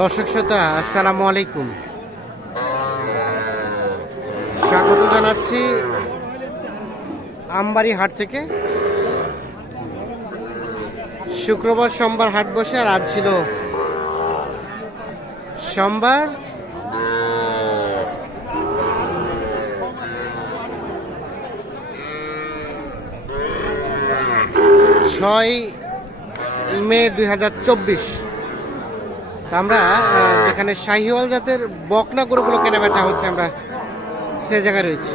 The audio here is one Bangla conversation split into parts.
দর্শক শ্রোতা আসসালামু আলাইকুম, স্বাগত জানাচ্ছি আমবাড়ি হাট থেকে। শুক্রবার সোমবার হাট বসে, আর আজ ছিল সোমবার। ছয় মে 2024। আমরা যেখানে শাহিওয়াল জাতের বকনা গরুগুলো কেনা বেচা হচ্ছে, আমরা সে জায়গায় রয়েছি।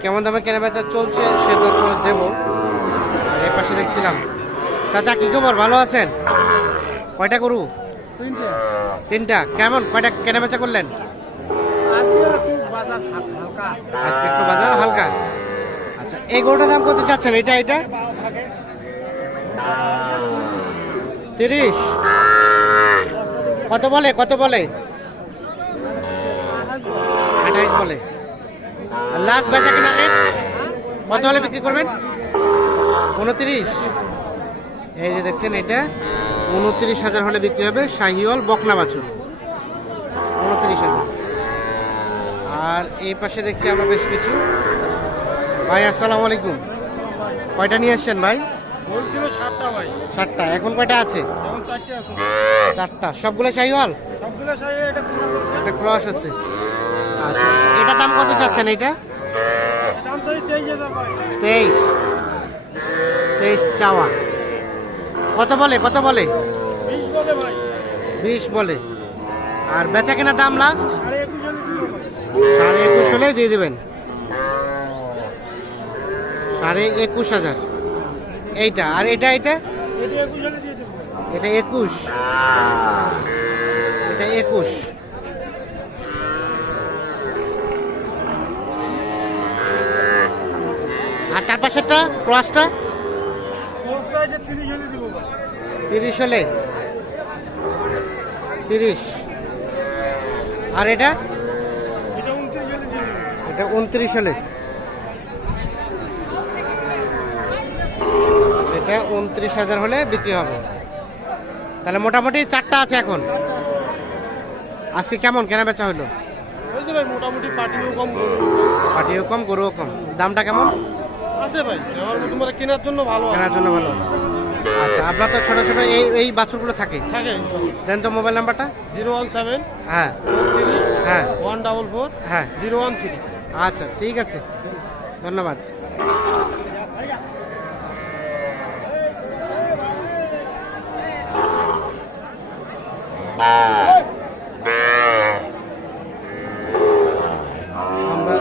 কেমন দামে কেনা বেচা চলছে সে তথ্য দেবো। আর এর পাশে দেখছিলাম চাচা, কি খবর, ভালো আছেন? কয়টা গরু? তিনটা। কেমন কয়টা কেনা বেচা করলেন? আজকে একটু বাজার হালকা। আচ্ছা, এই গরুটার দাম কত চাচ্ছেন? এটা 30। কত বলে? 28 বলে। লাস্ট বেচা কিনা রেট কত হলে বিক্রি করবেন? 29। এই যে দেখছেন, এটা 29,000 হলে বিক্রি হবে। শাহিওয়াল বকনা বাছুর 29,000। আর এই পাশে দেখছি আমরা বেশ কিছু। ভাই আসসালামু আলাইকুম, কয়টা নিয়ে আসছেন ভাই? বলছিল 7টা ভাই। 7টা। এখন কয়টা আছে? এখন 4টে আছে। 4টা। সবগুলো শাহিওয়াল? সবগুলো সাইয়ে একটা ক্রস আছে। আচ্ছা, এটা দাম কত চাচ্ছেন? এটা দাম চাই 23,000 ভাই। 23 চাওয়া। কত বলে? 20 বলে ভাই। 20 বলে। আর বেচা কেনা দাম লাস্ট 21,000 21,500 হলে দিয়ে দেবেন। 21,500। এইটা আর এটা এটা 21,000 দিয়ে দেব। এটা 21। এটা 21। আর তার পাশেরটা ক্রসটা কোর্সটা এটা 30,000 দিব ভাই। 30 হলে 30। আর এটা এটা 29,000 দিয়ে দেব। এটা 29 হলে। এটা 29,000 হলে বিক্রি হবে। তাহলে মোটামুটি 4টা আছে এখন। আজকে কেমন কেনা বেচা হলো? বুঝতে ভাই, মোটামুটি পার্টিও কম পাটিও কম, গরুও কম। দামটা কেমন আছে ভাই। আমার তোমার কেনার জন্য ভালো আছে। কেনার জন্য ভালো আছে। আচ্ছা, আপনার তো ছোট ছোট এই বাছুরগুলো থাকে। থাকে দেন তো মোবাইল নাম্বারটা। 017 হ্যাঁ 43 হ্যাঁ 144 হ্যাঁ 013। আচ্ছা, ঠিক আছে, ধন্যবাদ। আমরা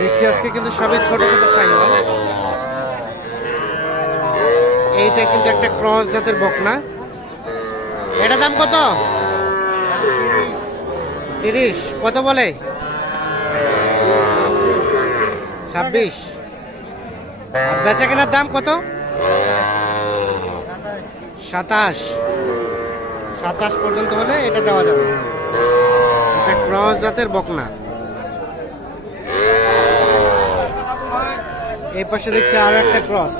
দেখছি আজকে কিন্তু সবই ছোট ছোট শাহিওয়াল। এইটা কিন্তু একটা ক্রস জাতের বকনা। এটা দাম কত? 30। কত বলে? 26। আর বেচা কেনার দাম কত? 27 পর্যন্ত হলে এটা দেওয়া যাবে। এটা ক্রস জাতের বকনা। এই পাশে দেখছি আরো একটা ক্রস।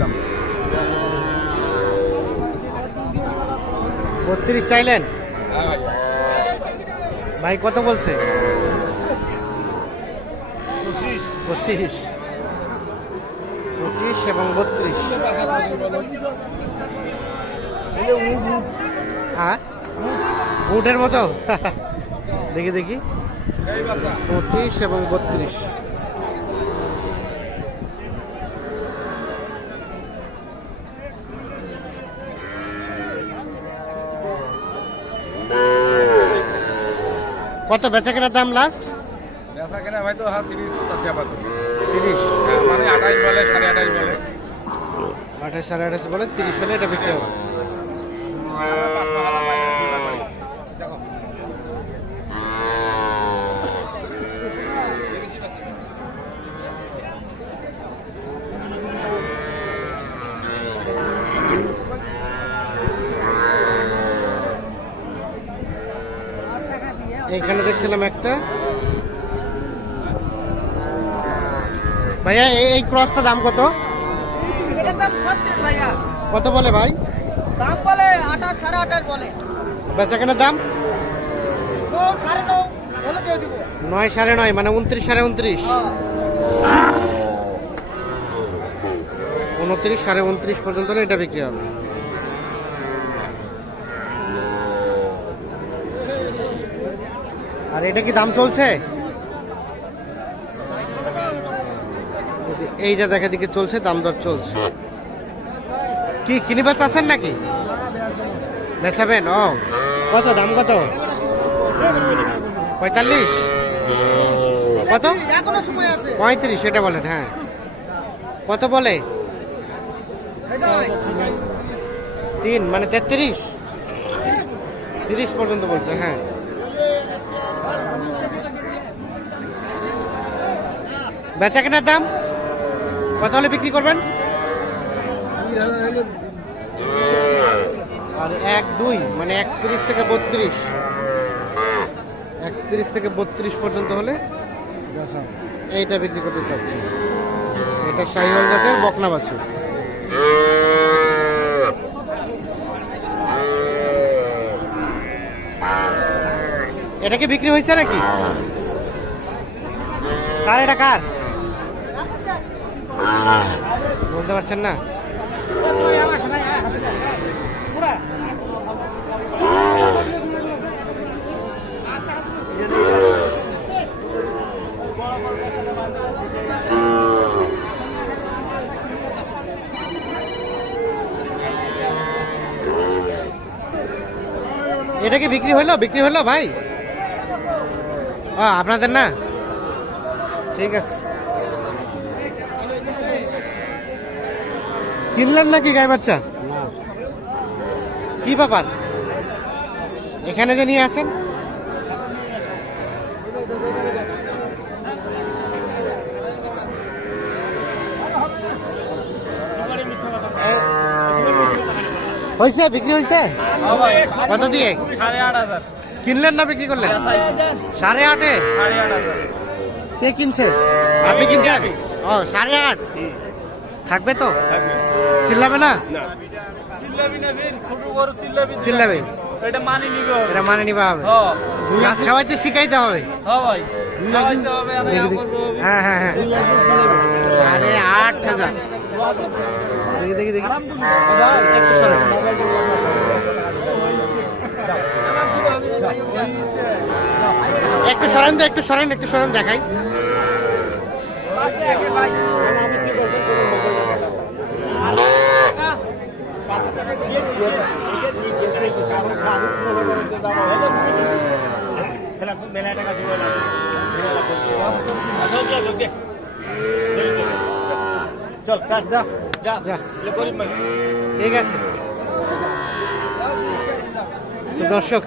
দাম 32 চাইলেন ভাই? কত বলছে? 25 এবং 32। হ্যাঁ, উটের মতো। দেখি 25 এবং 32। কত বেচা কেনার দাম লাস্ট? বেচা কেনা ভাই তো 30 আছে আপাতত। 30 মানে 28 বলে, 28.5 বলে। 28 28.5 বলে। 30 হলে এটা বিক্রি হবে। এখানে দেখছিলাম একটা। ভাইয়া এই ক্রসটা দাম কত? এটার দাম 37 ভাইয়া। কত বলে ভাই? দাম বলে 28 28.5 বলে। বেচা কেনার দাম? তো 9.5 বলে দিয়ে দিব। 9 9.5 মানে 29 29.5। 29 29.5 পর্যন্ত এটা বিক্রি হবে। আর এটা কি দাম চলছে? এইটা দেখা দিকে চলছে, দাম দর চলছে। কি কিনিবার চাচ্ছেন নাকি? বেচাবেন? ও কত দাম কত? 45? কত? এখনো সময় আছে। 35 এটা বলেন। হ্যাঁ কত বলে? 3 মানে 33 30 পর্যন্ত বলছে। হ্যাঁ বেচা কেনার দাম কত হলে বিক্রি করবেন? আর 1 2 মানে 31 থেকে 32, 31 থেকে 32 পর্যন্ত হলে এইটা বিক্রি করতে চাচ্ছি। এটা শাহিওয়াল জাতের বকনা বাছুর। এটা কি বিক্রি হয়েছে নাকি? কার এটা কার বলতে পারছেন না? এটা কি বিক্রি হলো? বিক্রি হলো ভাই? আপনাদের না? ঠিক আছে। কিনলেন নাকি গাই বাচ্চা? কি ব্যাপার এখানে যে নিয়ে আসেন? হয়েছে বিক্রি হয়েছে? কত দিয়ে? 8.5 কিনলেন না বিক্রি করলেন? 8.5? কে কিনছে? আপনি কিনছেন? ও 8.5 থাকবে তো? চিল্লাবে না? চিল্লাবে? এটা মানি নিব। এটা মানে নিবা হবে। গাছ খাওয়াইতে শিখাইতে হবে। হ্যাঁ হ্যাঁ হ্যাঁ 8.5 দেখি দেখি দেখি একটু সরেন। একটু সরেন তো, একটু সরেন, একটু সরেন দেখাই। চল যা যা যা গরিব মানুষ। ঠিক আছে। তো দর্শক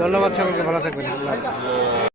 ধন্যবাদ, সকলকে ভালো থাকবেন। আল্লাহ হাফেজ।